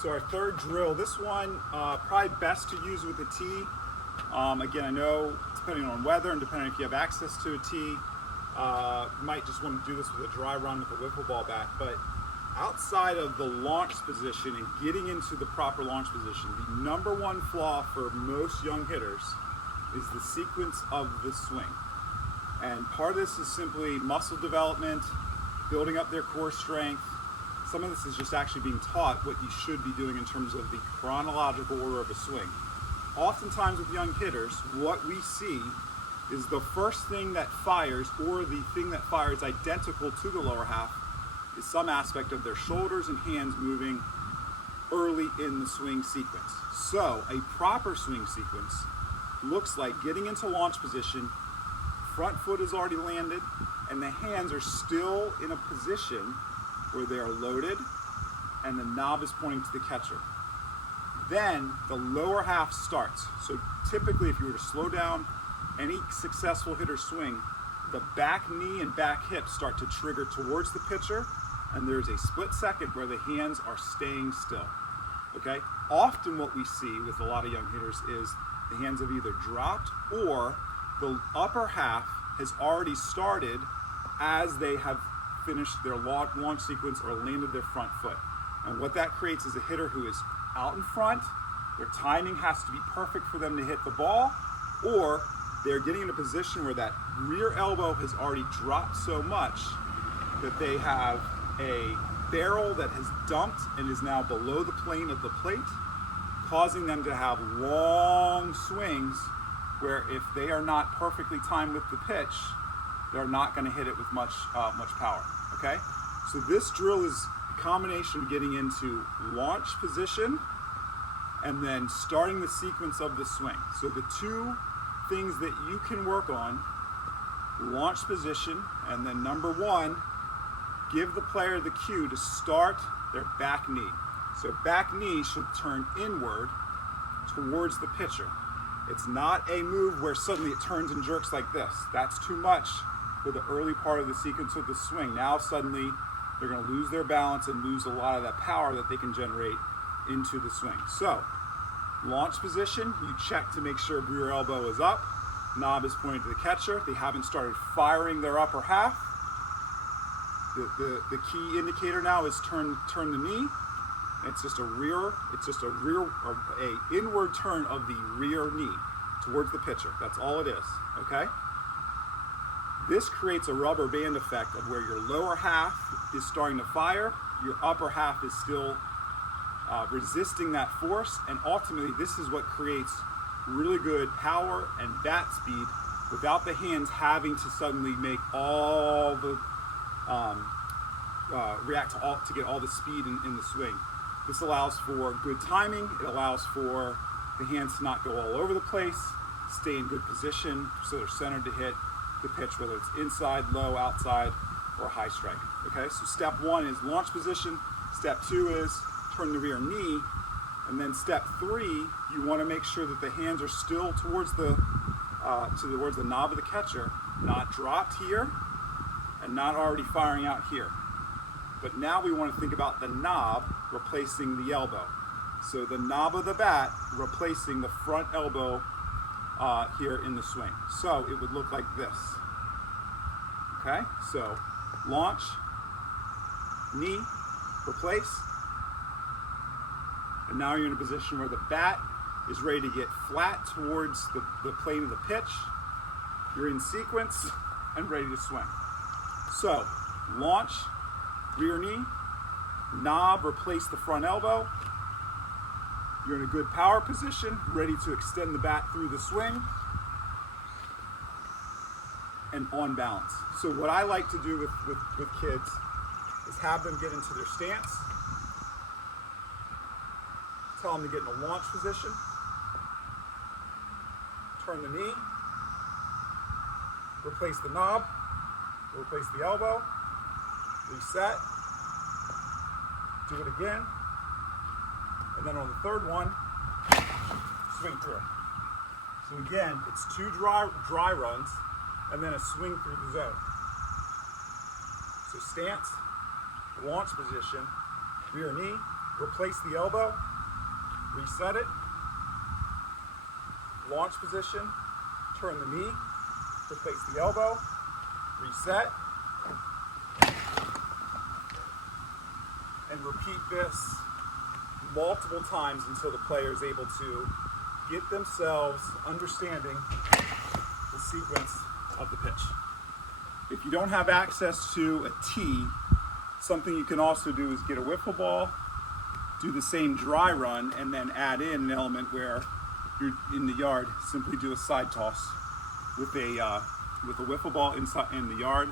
So our third drill, this one probably best to use with a tee. Again, I know depending on weather and depending if you have access to a tee, you might just want to do this with a dry run with a wiffle ball bat. But outside of the launch position and getting into the proper launch position, the number one flaw for most young hitters is the sequence of the swing. And part of this is simply muscle development, building up their core strength. Some of this is just actually being taught what you should be doing in terms of the chronological order of a swing. Oftentimes with young hitters, what we see is the first thing that fires, or the thing that fires identical to the lower half, is some aspect of their shoulders and hands moving early in the swing sequence. So a proper swing sequence looks like getting into launch position, front foot is already landed, and the hands are still in a position where they are loaded and the knob is pointing to the catcher. Then the lower half starts. So typically if you were to slow down any successful hitter swing, the back knee and back hip start to trigger towards the pitcher, and there's a split second where the hands are staying still. Okay? Often what we see with a lot of young hitters is the hands have either dropped or the upper half has already started as they have finished their launch sequence or landed their front foot. And what that creates is a hitter who is out in front, their timing has to be perfect for them to hit the ball, or they're getting in a position where that rear elbow has already dropped so much that they have a barrel that has dumped and is now below the plane of the plate, causing them to have long swings where if they are not perfectly timed with the pitch, they're not going to hit it with much power, okay? So this drill is a combination of getting into launch position and then starting the sequence of the swing. So the two things that you can work on, launch position, and then number one, give the player the cue to start their back knee. So back knee should turn inward towards the pitcher. It's not a move where suddenly it turns and jerks like this. That's too much for the early part of the sequence of the swing. Now suddenly they're going to lose their balance and lose a lot of that power that they can generate into the swing. So launch position, you check to make sure rear elbow is up, knob is pointing to the catcher. They haven't started firing their upper half. The key indicator now is turn the knee. It's just a inward turn of the rear knee towards the pitcher. That's all it is, okay? This creates a rubber band effect of where your lower half is starting to fire, your upper half is still resisting that force, and ultimately this is what creates really good power and bat speed without the hands having to suddenly make all the react to get all the speed in the swing. This allows for good timing. It allows for the hands to not go all over the place, stay in good position so they're centered to hit the pitch, whether it's inside, low, outside, or high strike. Okay, so step one is launch position. Step two is turn the rear knee. And then step three, you want to make sure that the hands are still towards the knob of the catcher, not dropped here and not already firing out here. But now we want to think about the knob replacing the elbow. So the knob of the bat replacing the front elbow here in the swing. So it would look like this. Okay, so launch, knee, replace, and now you're in a position where the bat is ready to get flat towards the plane of the pitch. You're in sequence and ready to swing. So launch, rear knee, knob, replace the front elbow. You're in a good power position, ready to extend the bat through the swing, and on balance. So what I like to do with kids is have them get into their stance, tell them to get in a launch position, turn the knee, replace the knob, replace the elbow, reset, do it again, and then on the third one, swing through. So again, it's two dry runs and then a swing through the zone. So stance, launch position, rear knee, replace the elbow, reset it, launch position, turn the knee, replace the elbow, reset, and repeat this multiple times until the player is able to get themselves understanding the sequence of the pitch. If you don't have access to a tee, something you can also do is get a wiffle ball, do the same dry run, and then add in an element where you're in the yard, simply do a side toss with a wiffle ball inside in the yard.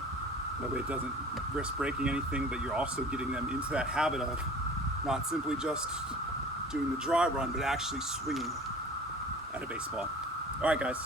That way it doesn't risk breaking anything, but you're also getting them into that habit of not simply just doing the dry run, but actually swinging at a baseball. All right, guys.